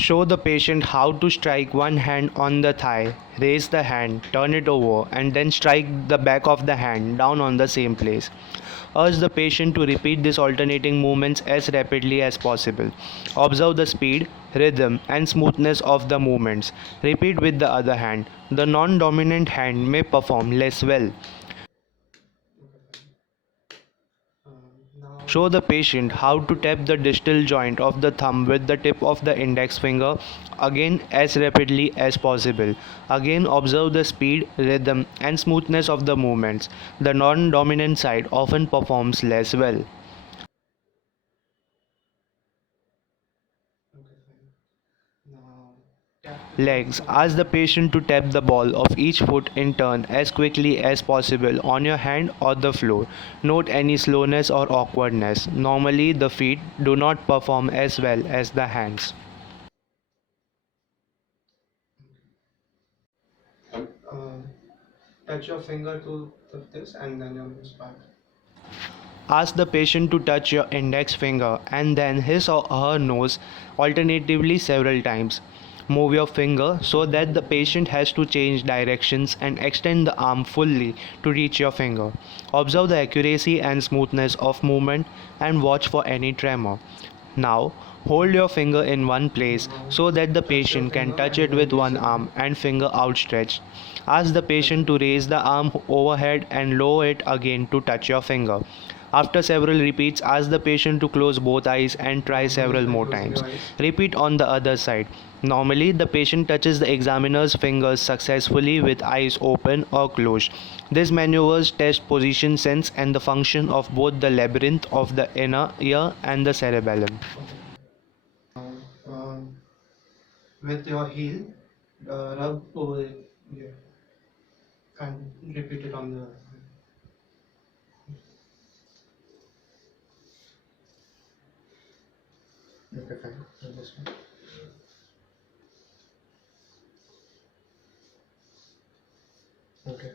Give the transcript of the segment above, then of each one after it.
Show the patient how to strike one hand on the thigh, raise the hand, turn it over, and then strike the back of the hand down on the same place. Urge the patient to repeat these alternating movements as rapidly as possible. Observe the speed, rhythm, and smoothness of the movements. Repeat with the other hand. The non dominant hand may perform less well. Show the patient how to tap the distal joint of the thumb with the tip of the index finger, again as rapidly as possible. Again observe the speed, rhythm, and smoothness of the movements. The non-dominant side often performs less well. Legs. Ask the patient to tap the ball of each foot in turn as quickly as possible on your hand or the floor. Note any slowness or awkwardness. Normally, the feet do not perform as well as the hands. Touch your finger to this and then your nose part. Ask the patient to touch your index finger and then his or her nose alternatively several times. Move your finger so that the patient has to change directions and extend the arm fully to reach your finger. Observe the accuracy and smoothness of movement and watch for any tremor. Now, hold your finger in one place so that the patient can touch it with one arm and finger outstretched. Ask the patient to raise the arm overhead and lower it again to touch your finger. After several repeats, ask the patient to close both eyes and try several more times. Repeat on the other side. Normally, the patient touches the examiner's fingers successfully with eyes open or closed. These maneuvers test position sense and the function of both the labyrinth of the inner ear and the cerebellum. With your heel, rub over it and repeat it on the. Okay, fine. This one. Okay.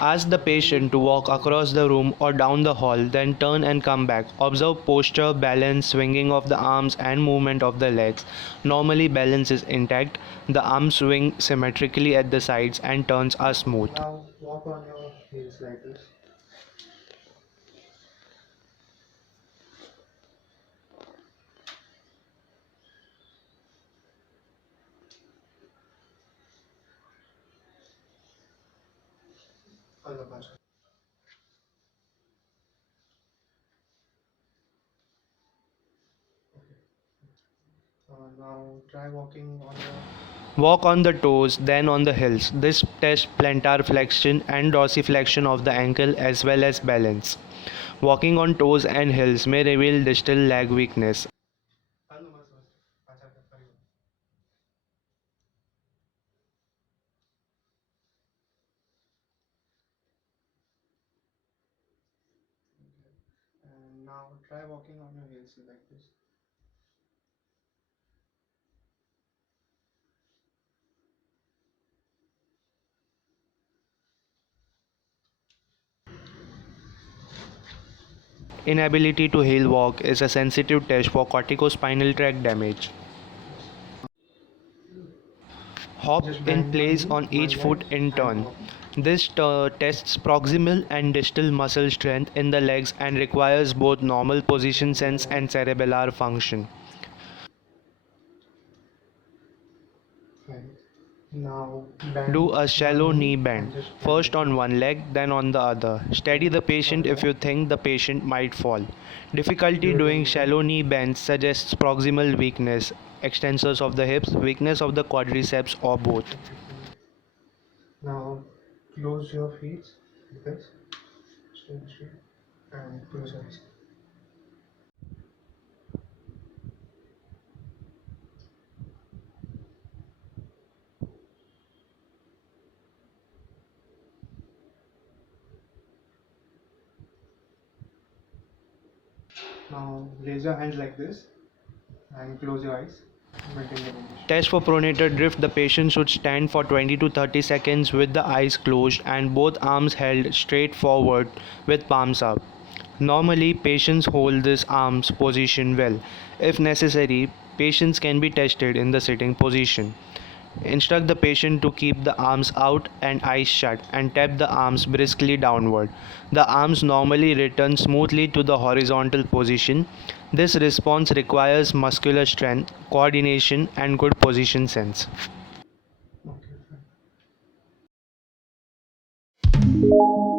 Ask the patient to walk across the room or down the hall, then turn and come back. Observe posture, balance, swinging of the arms, and movement of the legs. Normally, balance is intact. The arms swing symmetrically at the sides and turns are smooth. Now, walk on your heels like this. Now try walking on the. Walk on the toes, then on the heels. This tests plantar flexion and dorsiflexion of the ankle as well as balance. Walking on toes and heels may reveal distal leg weakness. And now try walking on your heels like this. Inability to heel walk is a sensitive test for corticospinal tract damage. Hop in place on each foot in turn. This tests proximal and distal muscle strength in the legs and requires both normal position sense and cerebellar function. Now do a shallow knee bend, first on one leg, then on the other. Steady the patient if you think the patient might fall. Difficulty doing shallow knee bends suggests proximal weakness, extensors of the hips, weakness of the quadriceps, or both. Now close your feet like this, and close your eyes. Now raise your hands like this and close your eyes. Test for pronator drift. The patient should stand for 20 to 30 seconds with the eyes closed and both arms held straight forward with palms up. Normally, patients hold this arms position well. If necessary, Patience can be tested in the sitting position. Instruct the patient to keep the arms out and eyes shut and tap the arms briskly downward. The arms normally return smoothly to the horizontal position. This response requires muscular strength, coordination, and good position sense. Okay, fine.